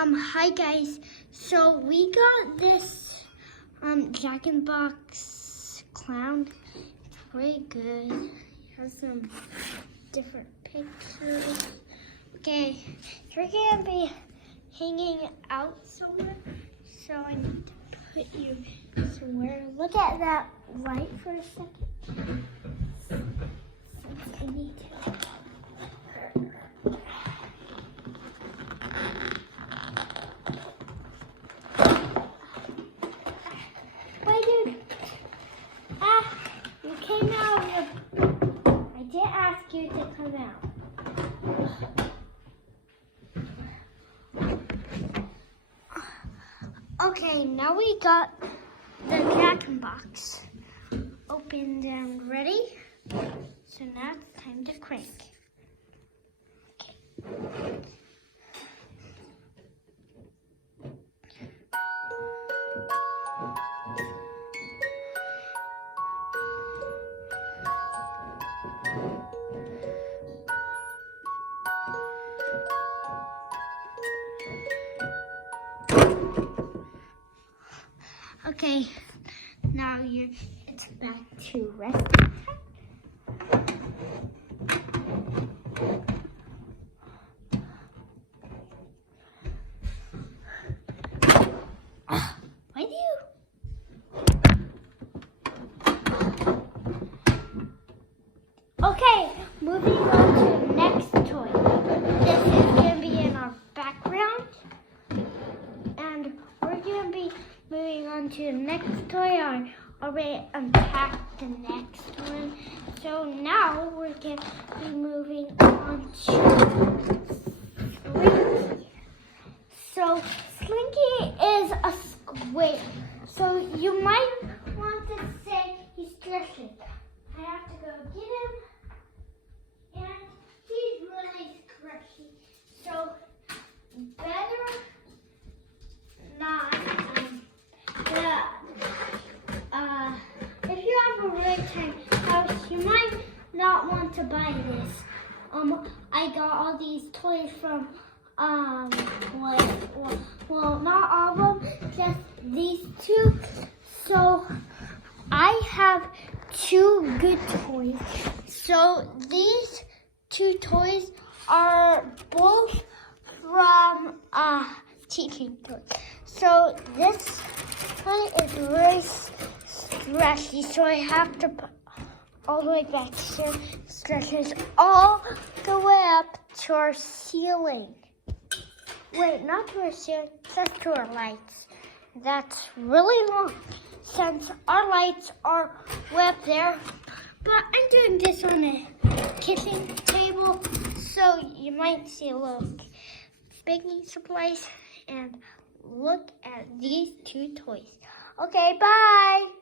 Hi guys. So we got this Jack in the Box clown. It's pretty good. It has some different pictures. Okay, we're gonna be hanging out somewhere. So I need to put you somewhere. Look at that light for a second. I need to. You came out I did ask you to come out. Okay, now we got the Jack in the Box opened and ready. So now it's time to crank. Okay. Okay, now it's back to rest. Why do you? Okay, moving on to the next toy. This is going to be in our background. And we're going to be moving on to the next toy. I already unpacked the next one. So now we're going to be moving on to Slinky. So Slinky is a squid. So you might want to say he's stretching. I have to go get him. And he's really squishy. So better not. If you have a really tiny house, you might not want to buy this. I got all these toys from well, not all of them, just these two. So I have two good toys. So these two toys are both from teaching toys. So this one is really stretchy, so I have to put all the way back here. Stretches all the way up to our ceiling. Wait, not to our ceiling, just to our lights. That's really long since our lights are way up there. But I'm doing this on a kitchen table, so you might see a little baking supplies. And look at these two toys. Okay, bye.